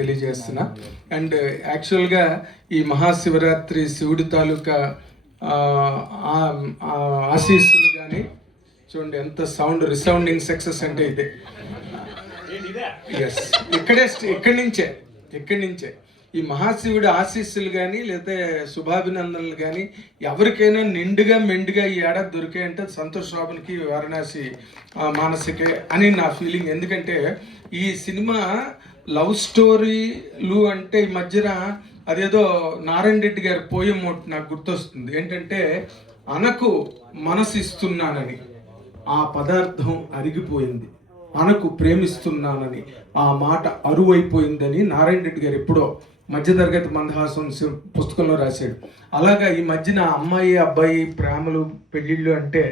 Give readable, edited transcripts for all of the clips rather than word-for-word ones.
తెలియజేస్తున్నా. అండ్ యాక్చువల్గా ఈ మహాశివరాత్రి శివుడి తాలూకా ఆశీస్సులు కానీ చూడండి, ఎంత సౌండ్ రిసౌండింగ్ సక్సెస్ అంటే ఇదే. ఎస్, ఇక్కడి నుంచే ఈ మహాశివుడి ఆశీస్సులు కానీ లేకపోతే శుభాభినందనలు కానీ ఎవరికైనా నిండుగా మెండుగా ఈ ఏడాది దొరికాయంటే సంతోష్ శోభన్కి, వారణాసి మానసికే అని నా ఫీలింగ్. ఎందుకంటే ఈ సినిమా లవ్ స్టోరీలు అంటే ఈ మధ్యన అదేదో నారాయణ రెడ్డి గారి పోయం నాకు గుర్తొస్తుంది. ఏంటంటే అనకు మనసు ఇస్తున్నానని ఆ పదార్థం అరిగిపోయింది, అనకు ప్రేమిస్తున్నానని ఆ మాట అరువైపోయిందని నారాయణ రెడ్డి గారు ఎప్పుడో మధ్యతరగతి మందహాసం పుస్తకంలో రాశాడు. అలాగా ఈ మధ్యన అమ్మాయి అబ్బాయి ప్రేమలు పెళ్ళిళ్ళు అంటే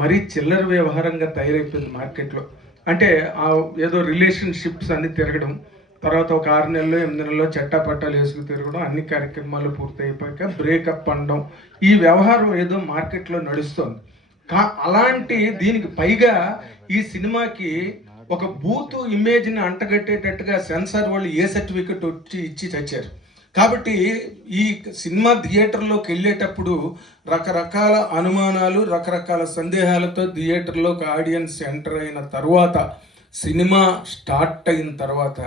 మరీ చిల్లర వ్యవహారంగా తయారైపోయింది మార్కెట్లో. అంటే ఏదో రిలేషన్షిప్స్ అన్ని తిరగడం, తర్వాత ఒక 6 నెలలు 8 నెలల్లో చట్టాపట్టాలు వేసుకు తిరగడం, అన్ని కార్యక్రమాలు పూర్తయిపోయాక బ్రేకప్ అనడం, ఈ వ్యవహారం ఏదో మార్కెట్లో నడుస్తుంది. అలాంటి దీనికి పైగా ఈ సినిమాకి ఒక బూత్ ఇమేజ్ని అంటగట్టేటట్టుగా సెన్సార్ వాళ్ళు ఏ సర్టిఫికెట్ వచ్చి ఇచ్చి చచ్చారు. కాబట్టి ఈ సినిమా థియేటర్లోకి వెళ్ళేటప్పుడు రకరకాల అనుమానాలు, రకరకాల సందేహాలతో థియేటర్లోకి ఆడియన్స్ ఎంటర్ అయిన తర్వాత, సినిమా స్టార్ట్ అయిన తర్వాత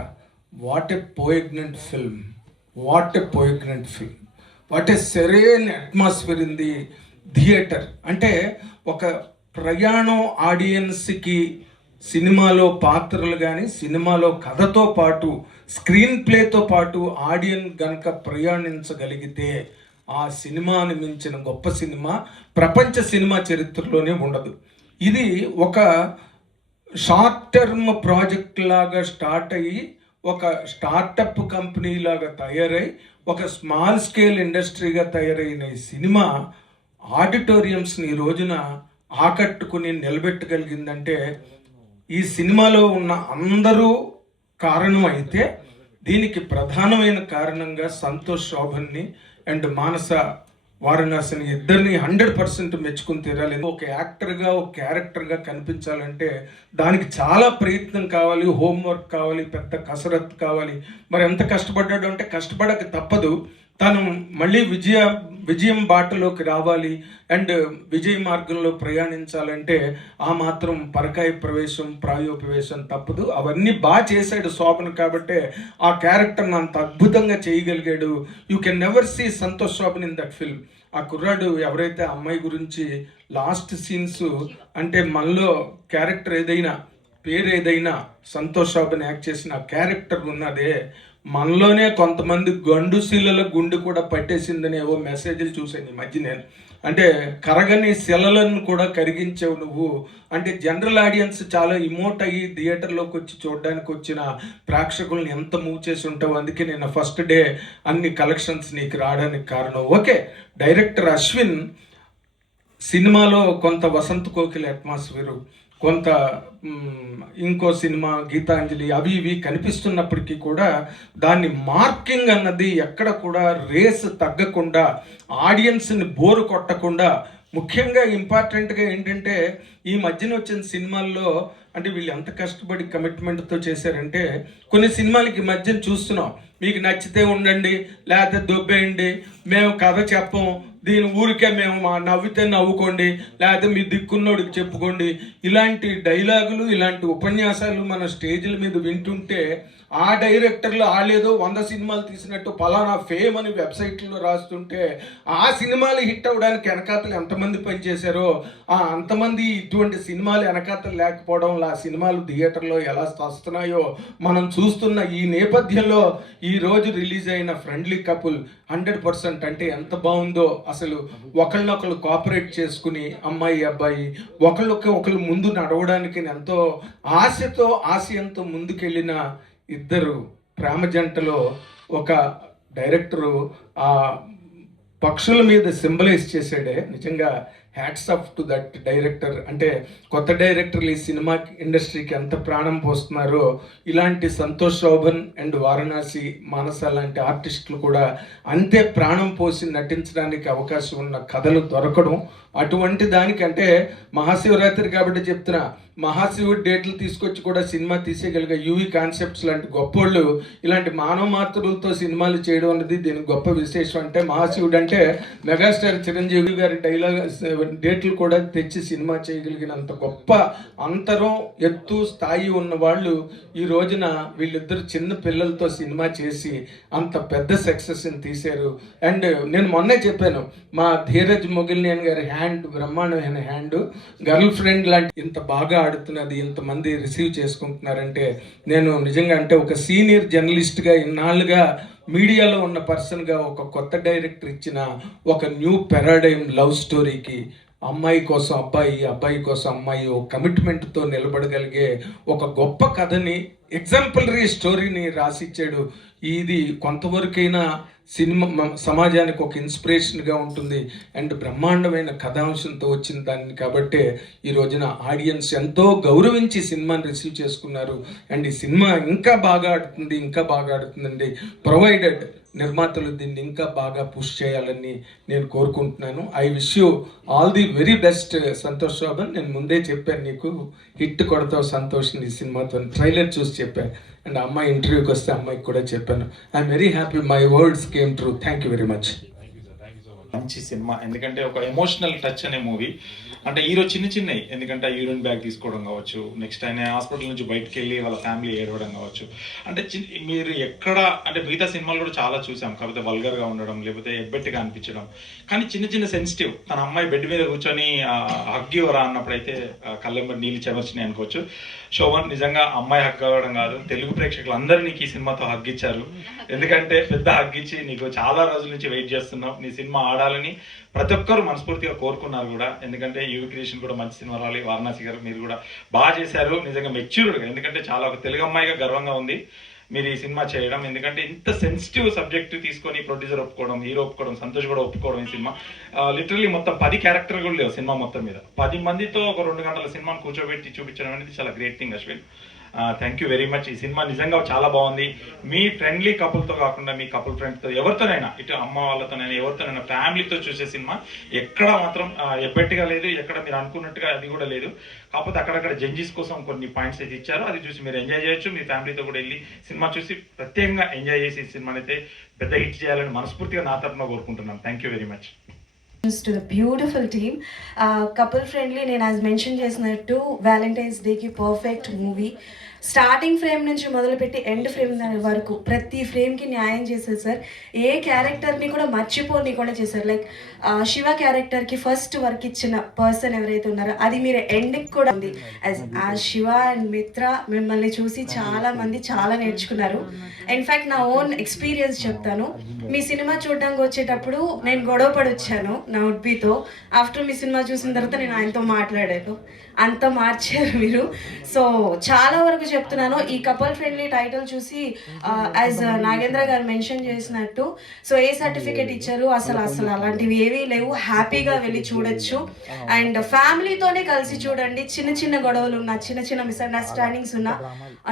what a poignant film, what a serene atmosphere in the theatre. అంటే ఒక ప్రయాణం ఆడియన్స్కి సినిమాలో పాత్రలు కానీ సినిమాలో కథతో పాటు స్క్రీన్ ప్లేతో పాటు ఆడియన్స్ గనక ప్రయాణించగలిగితే ఆ సినిమాని మించిన గొప్ప సినిమా ప్రపంచ సినిమా చరిత్రలోనే ఉండదు. ఇది ఒక షార్ట్ టర్మ్ ప్రాజెక్ట్ లాగా స్టార్ట్ అయ్యి ఒక స్టార్టప్ కంపెనీ లాగా తయారై ఒక స్మాల్ స్కేల్ ఇండస్ట్రీగా తయారైన ఈ సినిమా ఆడిటోరియంస్ని ఈ రోజున ఆకట్టుకుని నిలబెట్టగలిగిందంటే ఈ సినిమాలో ఉన్న అందరూ కారణం అయితే, దీనికి ప్రధానమైన కారణంగా సంతోష్ శోభన్ని అండ్ మానస వారణాసిని ఇద్దరిని 100% మెచ్చుకుని తీరాలి. ఒక యాక్టర్గా, ఒక క్యారెక్టర్గా కనిపించాలంటే దానికి చాలా ప్రయత్నం కావాలి, హోంవర్క్ కావాలి, పెద్ద కసరత్తు కావాలి. మరి ఎంత కష్టపడ్డాడు అంటే కష్టపడక తప్పదు. తను మళ్ళీ విజయం బాటలోకి రావాలి అండ్ విజయ మార్గంలో ప్రయాణించాలంటే ఆ మాత్రం పరకాయ ప్రవేశం, ప్రాయోపవేశం తప్పదు. అవన్నీ బాగా చేశాడు శోభన్ కాబట్టే ఆ క్యారెక్టర్ని అంత అద్భుతంగా చేయగలిగాడు. You can never see Santosh Sobhan in that film. ఆ కుర్రాడు ఎవరైతే అమ్మాయి గురించి లాస్ట్ సీన్స్ అంటే మనలో క్యారెక్టర్ ఏదైనా, పేరు ఏదైనా, సంతోష్ శోభన్ యాక్ట్ చేసిన క్యారెక్టర్ ఉన్నదే మనలోనే కొంతమంది గండుశీలల గుండు కూడా పట్టేసిందని ఏవో మెసేజ్లు చూసాను ఈ మధ్య నేను. అంటే కరగని శిలలను కూడా కరిగించావు నువ్వు అంటే జనరల్ ఆడియన్స్ చాలా ఇమోట్ అయ్యి థియేటర్లోకి వచ్చి చూడడానికి వచ్చిన ప్రేక్షకులను ఎంత మూవ్ చేసి ఉంటావు. అందుకే నేను ఫస్ట్ డే అన్ని కలెక్షన్స్ నీకు రావడానికి కారణం. ఓకే, డైరెక్టర్ అశ్విన్ సినిమాలో కొంత వసంత కోకిల అట్మాస్ఫియరు, కొంత ఇంకో సినిమా గీతాంజలి అవి ఇవి కనిపిస్తున్నప్పటికీ కూడా దాన్ని మార్కింగ్ అన్నది ఎక్కడ కూడా రేస్ తగ్గకుండా, ఆడియన్స్ని బోరు కొట్టకుండా, ముఖ్యంగా ఇంపార్టెంట్గా ఏంటంటే ఈ మధ్యన వచ్చిన సినిమాల్లో అంటే వీళ్ళు ఎంత కష్టపడి కమిట్మెంట్తో చేశారంటే, కొన్ని సినిమాలకి మధ్యన చూస్తున్నాం, మీకు నచ్చితే ఉండండి లేకపోతే దొబ్బేయండి, మేము కథ చెప్పం, దీని ఊరికే మేము నవ్వితే నవ్వుకోండి, లేకపోతే మీ దిక్కున్నోడికి చెప్పుకోండి, ఇలాంటి డైలాగులు, ఇలాంటి ఉపన్యాసాలు మన స్టేజ్ల మీద వింటుంటే ఆ డైరెక్టర్లు వాళ్ళేదో 100 సినిమాలు తీసినట్టు పలానా ఫేమ్ అని వెబ్సైట్లో రాస్తుంటే ఆ సినిమాలు హిట్ అవ్వడానికి వెనకాతలు ఎంతమంది పనిచేశారో అంతమంది ఇటువంటి సినిమాలు వెనకాతలు లేకపోవడం, ఆ సినిమాలు థియేటర్లో ఎలా వస్తున్నాయో మనం చూస్తున్న ఈ నేపథ్యంలో ఈరోజు రిలీజ్ అయిన ఫ్రెండ్లీ కపుల్ 100% అంటే ఎంత బాగుందో. అసలు ఒకళ్ళనొకళ్ళు కోఆపరేట్ చేసుకుని అమ్మాయి అబ్బాయి ఒకళ్ళు ముందు నడవడానికి ఎంతో ఆశయంతో ముందుకెళ్ళిన ఇద్దరు ప్రేమ జంటలో ఒక డైరెక్టరు ఆ పక్షుల మీద సింబలైజ్ చేసాడే. నిజంగా hats off to that director. అంటే కొత్త డైరెక్టర్లు ఈ సినిమా ఇండస్ట్రీకి ఎంత ప్రాణం పోస్తున్నారో ఇలాంటి సంతోష్ శోభన్ అండ్ వారణాసి మానస లాంటి ఆర్టిస్టులు కూడా అంతే ప్రాణం పోసి నటించడానికి అవకాశం ఉన్న కథలు దొరకడం, అటువంటి దానికంటే మహాశివరాత్రి కాబట్టి చెప్తున్నా, మహాశివుడు డేట్లు తీసుకొచ్చి కూడా సినిమా తీసేయగలిగే యూవి కాన్సెప్ట్స్ లాంటి గొప్పోళ్ళు ఇలాంటి మానవ మాతృలతో సినిమాలు చేయడం అనేది దీనికి గొప్ప విశేషం. అంటే మహాశివుడు అంటే మెగాస్టార్ చిరంజీవి గారి డైలాగ్ డేట్లు కూడా తెచ్చి సినిమా చేయగలిగినంత గొప్ప అంతరం ఎత్తు స్థాయి ఉన్న వాళ్ళు ఈ రోజున వీళ్ళిద్దరు చిన్న పిల్లలతో సినిమా చేసి అంత పెద్ద సక్సెస్ని తీశారు. అండ్ నేను మొన్నే చెప్పాను, మా ధీరజ్ మొగిలినేని గారి హ్యాండ్ బ్రహ్మాండమైన హ్యాండ్, గర్ల్ ఫ్రెండ్ లాంటి ఇంత బాగా ఆడుతున్నది, ఇంతమంది రిసీవ్ చేసుకుంటున్నారంటే నేను నిజంగా అంటే ఒక సీనియర్ జర్నలిస్ట్గా ఇన్నాళ్ళుగా మీడియాలో ఉన్న పర్సన్గా ఒక కొత్త డైరెక్టర్ ఇచ్చిన ఒక న్యూ పారాడైమ్ లవ్ స్టోరీకి అమ్మాయి కోసం అబ్బాయి, అబ్బాయి కోసం అమ్మాయి ఒక కమిట్మెంట్తో నిలబడగలిగే ఒక గొప్ప కథని, ఎగ్జాంపులరీ స్టోరీని రాసిచ్చాడు. ఇది కొంతవరకైనా సినిమా సమాజానికి ఒక ఇన్స్పిరేషన్గా ఉంటుంది అండ్ బ్రహ్మాండమైన కథాంశంతో వచ్చిన దాన్ని కాబట్టే ఈ రోజున ఆడియన్స్ ఎంతో గౌరవించి సినిమాని రిసీవ్ చేసుకున్నారు. అండ్ ఈ సినిమా ఇంకా బాగా ఆడుతుంది, ఇంకా బాగా ఆడుతుందండి, ప్రొవైడెడ్ నిర్మాతలు దీన్ని ఇంకా బాగా పుష్ చేయాలని నేను కోరుకుంటున్నాను. I wish you all the very best Santosh Sobhan. నేను ముందే చెప్పాను నీకు హిట్ కొడతావు సంతోష్ ఈ సినిమాతో, ట్రైలర్ చూసి చెప్పాను. అండ్ అమ్మాయి ఇంటర్వ్యూకి వస్తే అమ్మాయికి కూడా చెప్పాను. I'm very happy, my words came true. Thank you very much. మంచి సినిమా, ఎందుకంటే ఒక ఎమోషనల్ టచ్ అనే మూవీ. అంటే హీరో చిన్నవి, ఎందుకంటే యూరిన్ బ్యాగ్ తీసుకోవడం కావచ్చు, నెక్స్ట్ ఆయన హాస్పిటల్ నుంచి బయటకు వెళ్ళి వాళ్ళ ఫ్యామిలీ ఏడవడం కావచ్చు. అంటే మీరు ఎక్కడ అంటే మిగతా సినిమాలు కూడా చాలా చూసాం, కాకపోతే వల్గర్గా ఉండడం లేకపోతే ఎబ్బెట్టుగా అనిపించడం, కానీ చిన్న సెన్సిటివ్. తన అమ్మాయి బెడ్ మీద కూర్చొని హగ్ ఇవ్వరా అన్నప్పుడైతే కళ్ళెంబడి నీళ్ళు చెమర్చినాయి అనుకోవచ్చు. శోభన్ నిజంగా అమ్మాయి హగ్ అవ్వడం కాదు, తెలుగు ప్రేక్షకులు అందరూ నీకు ఈ సినిమాతో హగ్ ఇచ్చారు. ఎందుకంటే పెద్ద హగ్ ఇచ్చి నీకు చాలా రోజుల నుంచి వెయిట్ చేస్తున్నావు, నీ సినిమా ఆడాలని ప్రతి ఒక్కరు మనస్ఫూర్తిగా కోరుకున్నారు కూడా. ఎందుకంటే యూవి క్రియేషన్ కూడా మంచి సినిమా రావాలి. వారణాసి గారు మీరు కూడా బాగా చేశారు, నిజంగా మెచ్యూర్డ్గా. ఎందుకంటే చాలా ఒక తెలుగు అమ్మాయిగా గర్వంగా ఉంది మీరు ఈ సినిమా చేయడం. ఎందుకంటే ఇంత సెన్సిటివ్ సబ్జెక్ట్ తీసుకొని ప్రొడ్యూసర్ ఒప్పుకోవడం, హీరో ఒప్పుకోవడం, సంతోష్ కూడా ఒప్పుకోవడం. ఈ సినిమా లిటరల్లీ మొత్తం 10 క్యారెక్టర్ కూడా లేవు సినిమా మొత్తం మీద. 10 మందితో ఒక 2 గంటల సినిమాను కూర్చోబెట్టి చూపించడం అనేది చాలా great thing Ashwin. Thank you very much. ఈ సినిమా నిజంగా చాలా బాగుంది. మీ ఫ్రెండ్లీ కపుల్తో కాకుండా మీ కపుల్ ఫ్రెండ్స్తో ఎవరితోనైనా, ఇటు అమ్మ వాళ్ళతోనైనా ఎవరితోనైనా ఫ్యామిలీతో చూసే సినిమా ఎక్కడ మాత్రం ఎబ్బెట్టుగా లేదు, ఎక్కడ మీరు అనుకున్నట్టుగా అది కూడా లేదు. కాకపోతే అక్కడక్కడ జడ్జెస్ కోసం కొన్ని పాయింట్స్ అయితే ఇచ్చారు, అది చూసి మీరు ఎంజాయ్ చేయొచ్చు. మీ ఫ్యామిలీతో కూడా వెళ్ళి సినిమా చూసి ప్రత్యేకంగా ఎంజాయ్ చేసి ఈ సినిమాని అయితే పెద్ద హిట్ చేయాలని మనస్ఫూర్తిగా నా తరఫున కోరుకుంటున్నాను. Thank you very much. To the beautiful team, couple friendly. నేను యాజ్ మెన్షన్ చేసినట్టు వ్యాలంటైన్స్ డేకి పర్ఫెక్ట్ మూవీ. స్టార్టింగ్ ఫ్రేమ్ నుంచి మొదలుపెట్టి ఎండ్ ఫ్రేమ్ వరకు ప్రతి ఫ్రేమ్కి న్యాయం చేశారు సార్. ఏ క్యారెక్టర్ని కూడా మర్చిపోనికుండా చేశారు. లైక్ శివ క్యారెక్టర్కి ఫస్ట్ వర్క్ ఇచ్చిన పర్సన్ ఎవరైతే ఉన్నారో అది మీరు ఎండ్కి కూడా ఉంది. యాజ్ శివ అండ్ మిత్ర మిమ్మల్ని చూసి చాలామంది చాలా నేర్చుకున్నారు. ఇన్ఫ్యాక్ట్ నా ఓన్ ఎక్స్పీరియన్స్ చెప్తాను. మీ సినిమా చూడడానికి వచ్చేటప్పుడు నేను గొడవ పడి వచ్చాను నా ఉడ్బీతో. ఆఫ్టర్ మీ సినిమా చూసిన తర్వాత నేను ఆయనతో మాట్లాడాను. అంత మార్చారు మీరు. సో చాలా వరకు చెప్తున్నాను. ఈ కపుల్ ఫ్రెండ్లీ టైటిల్ చూసి యాజ్ నాగేంద్ర గారు మెన్షన్ చేసినట్టు సో ఏ సర్టిఫికేట్ ఇచ్చారు, అసలు అలాంటివి ఏవీ లేవు. హ్యాపీగా వెళ్ళి చూడొచ్చు. అండ్ ఫ్యామిలీతోనే కలిసి చూడండి. చిన్న గొడవలు ఉన్నా, చిన్న మిస్అండర్స్టాండింగ్స్ ఉన్నా,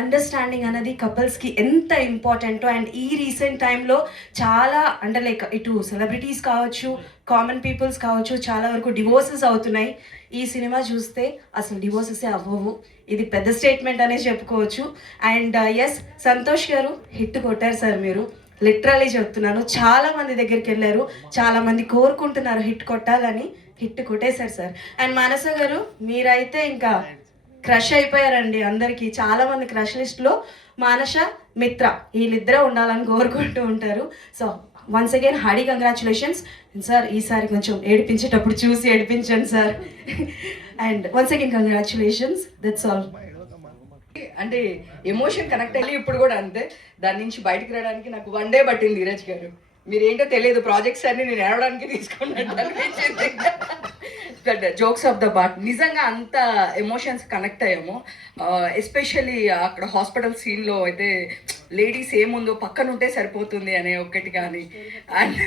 అండర్స్టాండింగ్ అనేది కపుల్స్కి ఎంత ఇంపార్టెంటో. అండ్ ఈ రీసెంట్ టైంలో చాలా అంటే లైక్ ఇటు సెలబ్రిటీస్ కావచ్చు, కామన్ పీపుల్స్ కావచ్చు, చాలా వరకు డివోర్సెస్ అవుతున్నాయి. ఈ సినిమా చూస్తే అసలు డివోర్సెసే అవ్వవు. ఇది పెద్ద స్టేట్మెంట్ అనే చెప్పుకోవచ్చు. అండ్ ఎస్, సంతోష్ గారు హిట్ కొట్టారు సార్. మీరు లిటరలీ చెప్తున్నాను, చాలా మంది దగ్గరికి వెళ్ళారు, చాలా మంది కోరుకుంటున్నారు హిట్ కొట్టాలని. హిట్ కొట్టేశారు సార్. అండ్ మానస గారు మీరైతే ఇంకా క్రష్ అయిపోయారండి. అందరికీ చాలా మంది క్రష్ లిస్ట్లో మానస, మిత్ర వీళ్ళిద్దరే ఉండాలని కోరుకుంటూ ఉంటారు. So once again hearty congratulations sir. ఈసారి కొంచెం ఏడిపించేటప్పుడు చూసి ఏడిపించండి sir. And once again congratulations. That's all. అంటే ఎమోషన్ కనెక్ట్ అయ్యి ఇప్పుడు కూడా అంతే. దాని నుంచి బయటకు రావడానికి నాకు 1 డే పట్టింది. ధీరజ్ గారు మీరేంటో తెలియదు, ప్రాజెక్ట్స్ అన్ని నేను ఏడవడానికి తీసుకున్నట్టు అనిపించింది. జోక్స్ ఆఫ్ ద పార్ట్ నిజంగా అంత ఎమోషన్స్ కనెక్ట్ అయ్యాము. ఎస్పెషల్లీ అక్కడ హాస్పిటల్ సీన్లో అయితే లేడీస్ ఏముందో పక్కన ఉంటే సరిపోతుంది అనే ఒక్కటి కానీ. అండ్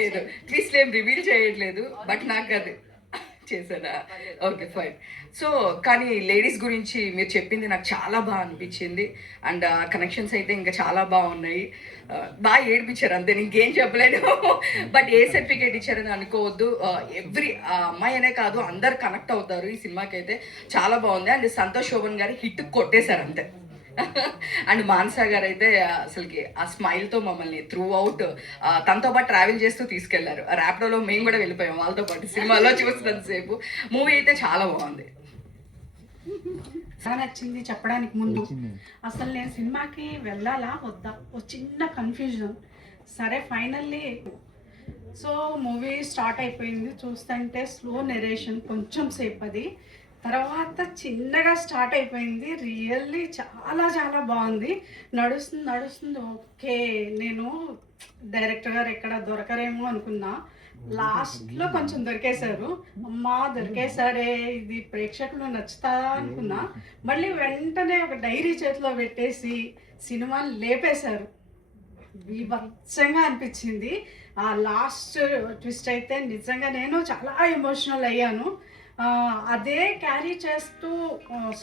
లేదు ట్విస్ట్ ఏం రివీల్ చేయట్లేదు, బట్ నాకు అది చేశానా? Okay, fine. సో కానీ లేడీస్ గురించి మీరు చెప్పింది నాకు చాలా బాగా అనిపించింది. అండ్ కనెక్షన్స్ అయితే ఇంకా చాలా బాగున్నాయి. బాగా ఏడిపించారు అంతే, ఇంకేం చెప్పలేను. బట్ ఏ సర్టిఫికేట్ ఇచ్చారని అనుకోవద్దు. ఎవ్రీ అమ్మాయి అనే కాదు, అందరు కనెక్ట్ అవుతారు ఈ సినిమాకి. అయితే చాలా బాగుంది. అండ్ సంతోష్ శోభన్ గారు హిట్ కొట్టేశారు అంతే. అండ్ మానస గారు అయితే అసలుకి ఆ స్మైల్తో మమ్మల్ని త్రూ అవుట్ తనతో పాటు ట్రావెల్ చేస్తూ తీసుకెళ్లారు. ర్యాపిడోలో మేము కూడా వెళ్ళిపోయాం వాళ్ళతో పాటు సినిమాలో చూసినంతసేపు. మూవీ అయితే చాలా బాగుంది. చాలా నచ్చింది. చెప్పడానికి ముందు అసలు నేను సినిమాకి వెళ్ళాలా వద్దా ఒక చిన్న కన్ఫ్యూజన్. సరే ఫైనల్లీ సో మూవీ స్టార్ట్ అయిపోయింది. చూస్తుంటే స్లో నెరేషన్ కొంచెం సేపు, అది తర్వాత చిన్నగా స్టార్ట్ అయిపోయింది. రియల్లీ చాలా చాలా బాగుంది. నడుస్తుంది. ఓకే, నేను డైరెక్టర్ గారు ఎక్కడ దొరకరేమో అనుకున్నా. లాస్ట్లో కొంచెం దొరికేశారు. అమ్మా దొరికేశారే, ఇది ప్రేక్షకులు నచ్చుతా అనుకున్నా. మళ్ళీ వెంటనే ఒక డైరీ చేతిలో పెట్టేసి సినిమాని లేపేశారు. బీభత్సంగా అనిపించింది. ఆ లాస్ట్ ట్విస్ట్ అయితే నిజంగా నేను చాలా ఎమోషనల్ అయ్యాను. అదే క్యారీ చేస్తూ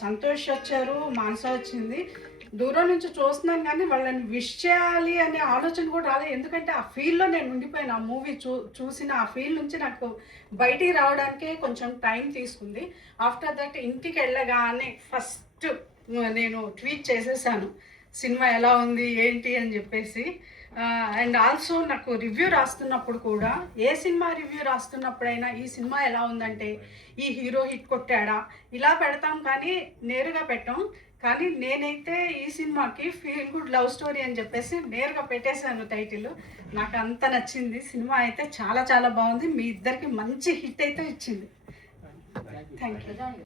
సంతోష్ వచ్చారు, మానస వచ్చింది. దూరం నుంచి చూస్తున్నాను కానీ వాళ్ళని విష్ చేయాలి అనే ఆలోచన కూడా రాలేదు. ఎందుకంటే ఆ ఫీల్డ్లో నేను ఉండిపోయాను. ఆ మూవీ చూసిన ఆ ఫీల్డ్ నుంచి నాకు బయటికి రావడానికే కొంచెం టైం తీసుకుంది. ఆఫ్టర్ దట్ ఇంటికి వెళ్ళగానే ఫస్ట్ నేను ట్వీట్ చేసేసాను సినిమా ఎలా ఉంది ఏంటి అని చెప్పేసి. అండ్ ఆల్సో నాకు రివ్యూ రాస్తున్నప్పుడు కూడా, ఏ సినిమా రివ్యూ రాస్తున్నప్పుడైనా ఈ సినిమా ఎలా ఉందంటే ఈ హీరో హిట్ కొట్టాడా ఇలా పెడతాం కానీ నేరుగా పెట్టాం. కానీ నేనైతే ఈ సినిమాకి ఫీల్ గుడ్ లవ్ స్టోరీ అని చెప్పేసి నేరుగా పెట్టేశాను టైటిల్. నాకు అంత నచ్చింది. సినిమా అయితే చాలా చాలా బాగుంది. మీ ఇద్దరికి మంచి హిట్ అయితే ఇచ్చింది. Thank you.